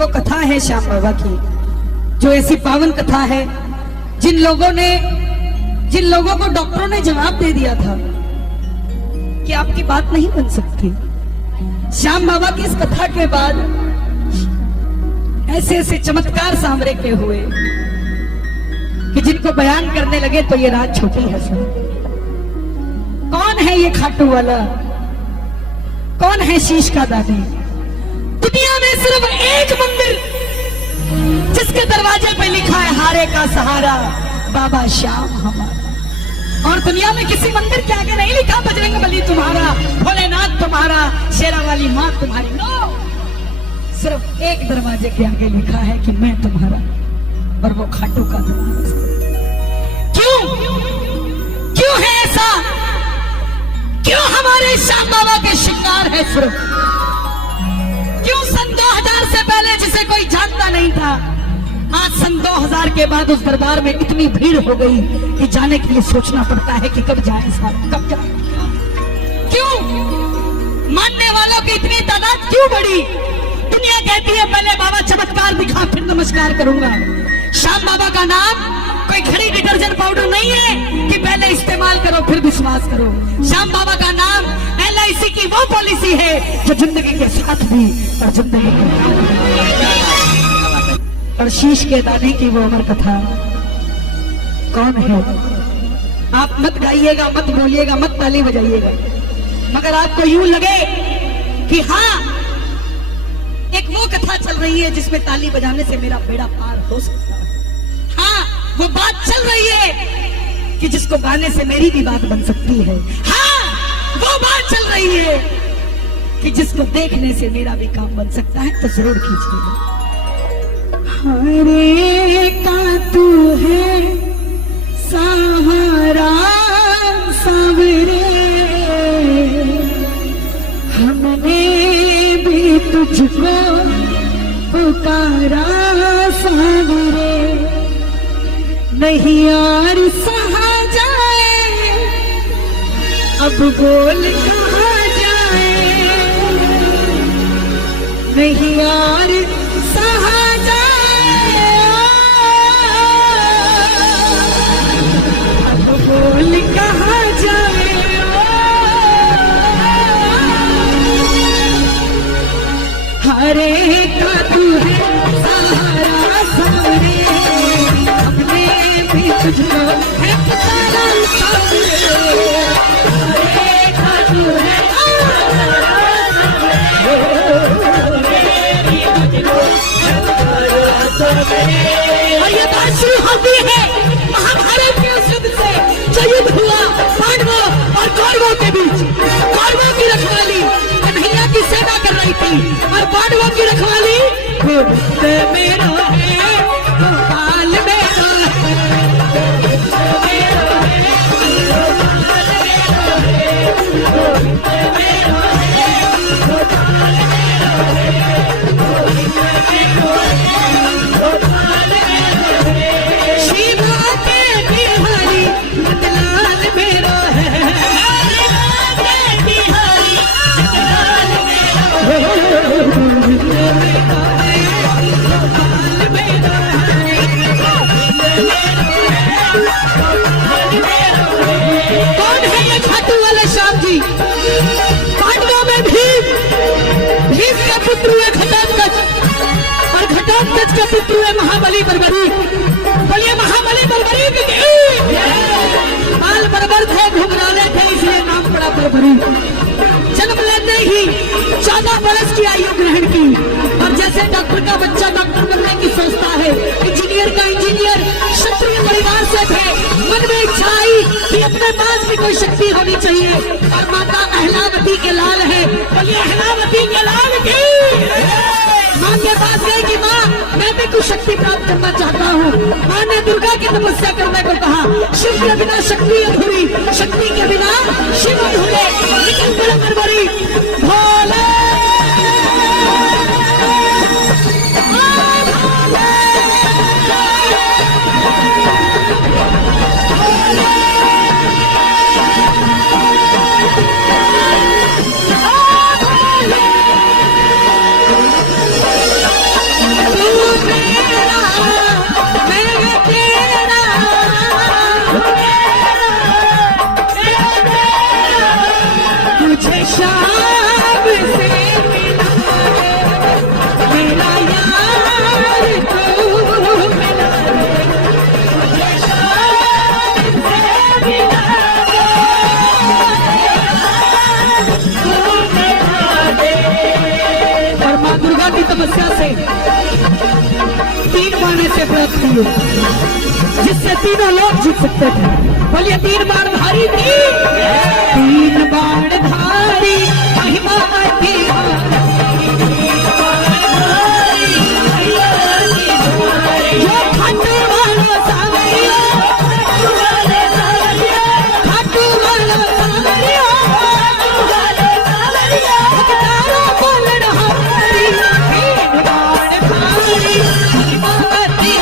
वो कथा है श्याम बाबा की, जो ऐसी पावन कथा है जिन लोगों को डॉक्टरों ने जवाब दे दिया था कि आपकी बात नहीं बन सकती। श्याम बाबा की इस कथा के बाद ऐसे ऐसे चमत्कार सामने के हुए कि जिनको बयान करने लगे तो ये रात छोटी है सर। कौन है ये खाटू वाला, कौन है शीश का दादी? दुनिया में सिर्फ एक मंदिर जिसके दरवाजे पे लिखा है हारे का सहारा बाबा श्याम हमारा, और दुनिया में किसी मंदिर के आगे नहीं लिखा बजरंग बली तुम्हारा, भोलेनाथ तुम्हारा, शेरा वाली माँ तुम्हारी। नो, सिर्फ एक दरवाजे के आगे लिखा है कि मैं तुम्हारा, और वो खाटू का दरवाजा। क्यों है ऐसा? क्यों हमारे श्याम बाबा के शिकार है सिर्फ? क्यों सन 2000 से पहले जिसे कोई जानता नहीं था, आज सन 2000 के बाद उस दरबार में इतनी भीड़ हो गई कि जाने के लिए सोचना पड़ता है कि कब जाए साहब, कब जाए। क्यों मानने वालों की इतनी तादाद क्यों बढ़ी? दुनिया कहती है पहले बाबा चमत्कार दिखा फिर नमस्कार करूंगा। श्याम बाबा का नाम कोई खड़ी डिटर्जेंट पाउडर नहीं है कि पहले इस्तेमाल करो फिर विश्वास करो। श्याम बाबा का नाम LIC की वो पॉलिसी है जो जिंदगी के साथ भी और जिंदगी के बाद। और शीश के दाने की वो अमर कथा कौन है? आप मत गाइएगा, मत बोलिएगा, मत ताली बजाइएगा, मगर आपको यूं लगे कि हाँ एक वो कथा चल रही है जिसमें ताली बजाने से मेरा बेड़ा पार हो सकता है। हाँ, वो बात चल रही है कि जिसको गाने से मेरी भी बात बन सकती है। हाँ, वो बात चल रही है कि जिसको देखने से मेरा भी काम बन सकता है। तो जरूर कीजिएगा। हरे का तू है सहारा सावरे, हमने भी तुझको पुकारा सावरे, नहीं यार सहा जाए अब बोल कहाँ जाए, नहीं यार सहा जाए अब बोल कहाँ जाए। हरे का तू है सहारा सावरे, हमने भी तुझको है पुकारा सावरे, हरे का तू है और ये बात शुरू होती है महाभारत के उस युद्ध से जो युद्ध हुआ पांडवों और कौरवों के बीच। कौरवों की रखवाली कन्हैया की सेना कर रही थी और पांडवों की रखवाली गोविंद मेरो है, गोपाल मेरो है, मेरो है, गोपाल मेरो है, गोविंद मेरो है, गोपाल मेरो है, गोविंद मेरो है, गोपाल मेरो है, शिवा के बिहारी मतलाल मेरो है, शिवा के बिहारी मतलाल मेरो है, गोपाल मेरो है, कौन है ये खाटू वाले श्याम जी? पांडवों में भीम के पुत्र हुए घटोत्कच और घटोत्कच के पुत्र हुए महाबली बर्बरी। बोलिए महाबली बर्बरी की बाल बर्बर थे, घुंघराले थे, इसलिए नाम पड़ा बर्बरी। जन्म लेते ही 14 वर्ष की आयु ग्रहण की और जैसे डॉक्टर का बच्चा डॉक्टर बनने की सोचता है, इंजीनियर का इंजीनियर, क्षत्रिय परिवार से थे, मन में इच्छा आई कि अपने पास भी कोई शक्ति होनी चाहिए और माता अहलावती के लाल है। बोलिए अहलावती के लाल की। माँ के पास गई कि माँ मैं भी कुछ शक्ति प्राप्त करना चाहता हूँ। माँ ने दुर्गा की तपस्या करने को कहा। शिव के बिना शक्ति अधूरी, शक्ति के बिना शिव अधूरे। लेकिन बड़ी भोले 3 बाण से प्राप्त किए, जिससे तीनों लोग जीत सकते थे। बोलिए 3 बाण धारी थी, 3 बाण धारी महिमा की जो खाटू वाला सावरिया, खाटू वाला सावरिया, तारा बोलन हारी, 3 बाण धारी महिमा की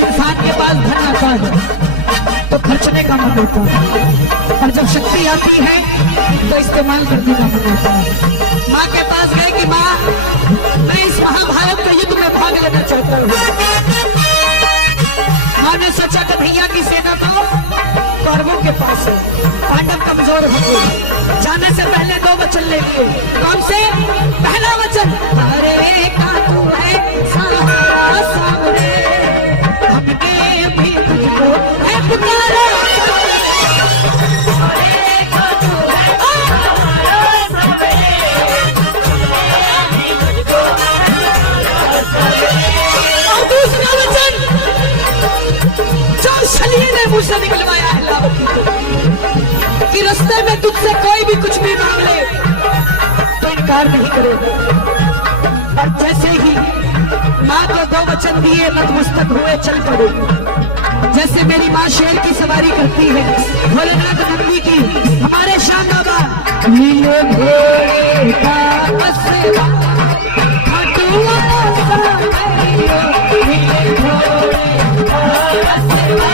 इंसान के पास धन आता है तो खर्चने का मन होता है, और जब शक्ति आती है तो इस्तेमाल करने का मन होता है। माँ के पास गए कि माँ, मैं इस महाभारत के युद्ध में भाग लेना चाहता हूँ। माँ ने सोचा कि भैया की सेना तो कौरवों के पास है, पांडव कमजोर हो गए। जाने से पहले 2 वचन ले लिए। कौन से? पहला वचन, अरे का तू है सहारा सामने, हमने भी तुझको है पुकारा, अरे का तू है सहारा सामने, और दूसरा वचन जो शलील ने मुझसे निकलवाया है लावती को, कि रास्ते में तुझसे कोई भी कुछ भी मांग ले तो इनकार नहीं करेगा। और जैसे ही माँ को 2 वचन दिए, नतमस्तक हुए चल पड़े। जैसे मेरी माँ शेर की सवारी करती है, भोलेनाथ नंदी की, हमारे श्याम बाबा नीले घोड़े का बसवा, खाटू वाला सावरिया, नीले घोड़े का बसवा,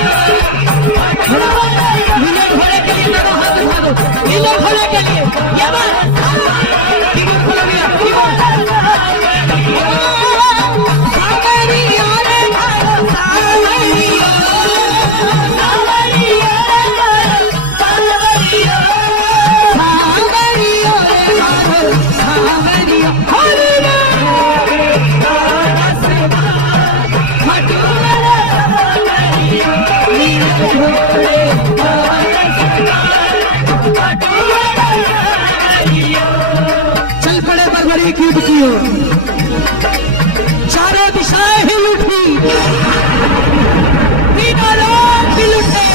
नीले घोड़े के लिए मेरा हाथ उठा दो, नीले घोड़े के लिए ये बात खोलो भैया, सावरिया रे भाई, सावरिया, सावरिया रे सावरिया, सावरिया रे भाई, सावरिया, हरे रे बसवा, खाटू वाला सावरिया, नीले घोड़े का बसवा, खाटू वाला सावरिया। चल पड़े बरबरी की युद्ध की ओर, चारों दिशाएं हिल उठी, तीनों लोग हिल उठे।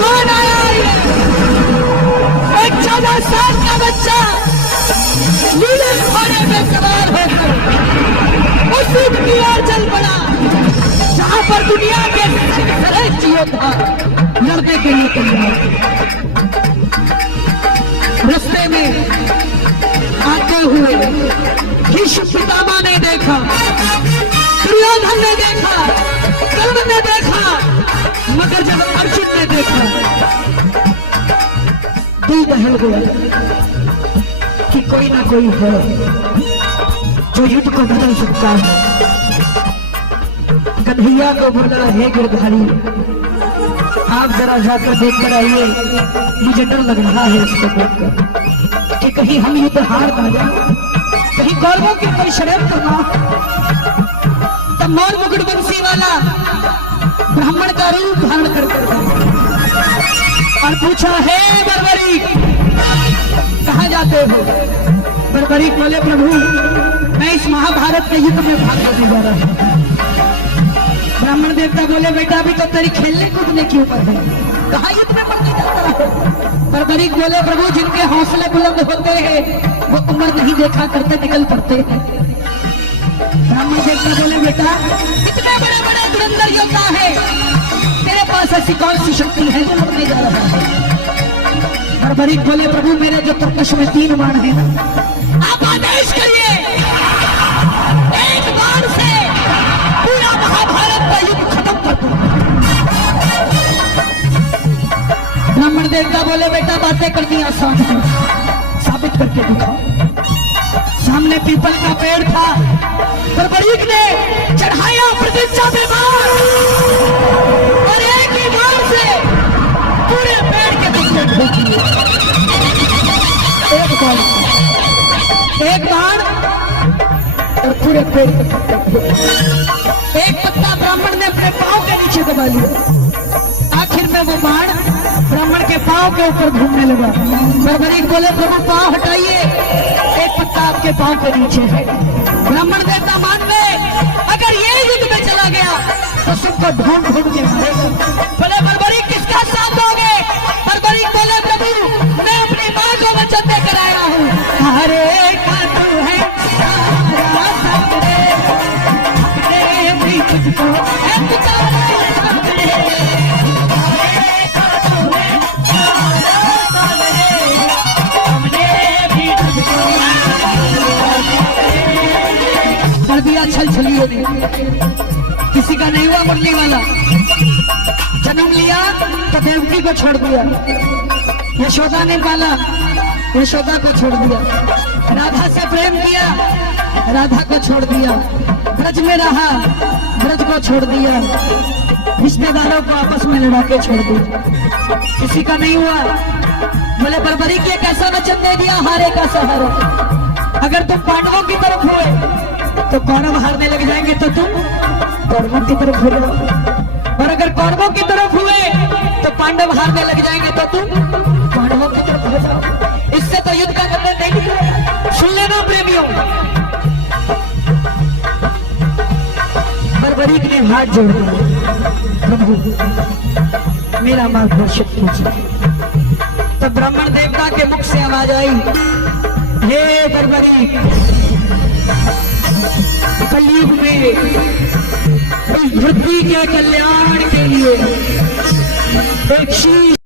कौन आया ये? एक 14 साल का बच्चा नीले घोड़े में सवार होकर उस युद्ध की ओर चल पड़ा जहां पर दुनिया के श्रेष्ठ योद्धा लड़ने के लिए तैयार। रास्ते में आते हुए भीष्म पितामह ने देखा, दुर्योधन ने देखा, कर्ण ने देखा, मगर जब अर्जुन ने देखा दिल दहल गया कि कोई ना कोई है जो युद्ध को बदल सकता है। कन्हैया को बोला, हे गिरधारी, आप जरा जाकर देख कर आइए, मुझे डर लग रहा है इसको देखकर कि कहीं हम युद्ध हार ना जाए, कहीं कौरवों के कोई षड्यंत्र ना। तब मोर मुकुट बंसी वाला ब्राह्मण का रूप धारण कर और पूछा, हे बर्बरी कहाँ जाते हो? बर्बरी बोले, प्रभु मैं इस महाभारत के युद्ध में भाग लेने जा रहा हूँ। ब्राह्मण देवता बोले, बेटा अभी तो तेरी खेलने कूदने की उम्र है, कहाँ युद्ध में पड़ने जाता है? बर्बरी बोले, प्रभु जिनके हौसले बुलंद होते हैं वो उम्र नहीं देखा करते, निकल पड़ते हैं। ब्राह्मण देवता बोले, बेटा इतने बड़े बड़े धुरंधर योद्धा है, तेरे पास ऐसी कौन सी शक्ति है जो लड़ने जा रहा है? बर्बरी बोले, प्रभु मेरे जो तरकश में 3 बाण है, आप आदेश करिए, एक बाण से पूरा महाभारत का युद्ध खत्म कर दो। ब्राह्मण देवता बोले, बेटा बातें करनी आसान है, साबित करके दिखाओ। सामने पीपल का पेड़ था, बर्बरीक ने चढ़ाया प्रतिष्ठा में बाण, और एक ही बाण से पूरे पेड़ के टुकड़े ठोक दिए। एक बाण और पूरे पेड़ के टुकड़े। एक पत्ता ब्राह्मण ने अपने पांव के नीचे दबा लिया। आखिर में वो बाण ब्राह्मण के पांव के ऊपर घूमने लगा। बर्बरीक बोले प्रभु पांव हटाइए, एक पत्ता आपके पांव के नीचे है। ब्राह्मण देवता मान गए, अगर ये युद्ध में चला गया तो सबको ढूंढ ढूंढ के मारेगा। बोले बर्बरीक किसका साथ दोगे? बर्बरीक बोले प्रभु मैं अपनी माँ को वचन देकर आया हूँ, हरे का तू है हमारा सामने, हमने भी तुझको है पुकारा सामने, हरे का तू है हमारा सामने, हमने भी तुझको कर दिया छल छलियों ने। किसी का नहीं हुआ मुरली वाला, जन्म लिया तो देवकी को छोड़ दिया, यशोदा ने पाला, यशोदा को छोड़ दिया, राधा से प्रेम किया, राधा को छोड़ दिया, ब्रज में रहा, ब्रज को छोड़ दिया, रिश्तेदारों को आपस में लड़ा के छोड़ दिया। किसी का नहीं हुआ। बोले बर्बरी के कैसा वचन दे दिया, हारे का सहारा। अगर तुम पांडवों की तरफ हुए तो कौरव हारने लग जाएंगे तो तुम कौरवों की तरफ हो जाओ, और अगर कौरवों की तरफ हुए तो पांडव हारने लग जाएंगे तो तुम पांडवों की तरफ हो जाओ। इससे तो युद्ध का मतलब नहीं निकलेगा। सुन लेना प्रेमियों, बर्बरीक ने हाथ जोड़ दिया, प्रभु मेरा मार्गदर्शन कीजिए। तो ब्राह्मण देवता के मुख से आवाज आई, हे बर्बरीक, कलयुग में इस धरती के कल्याण के लिए एक शीश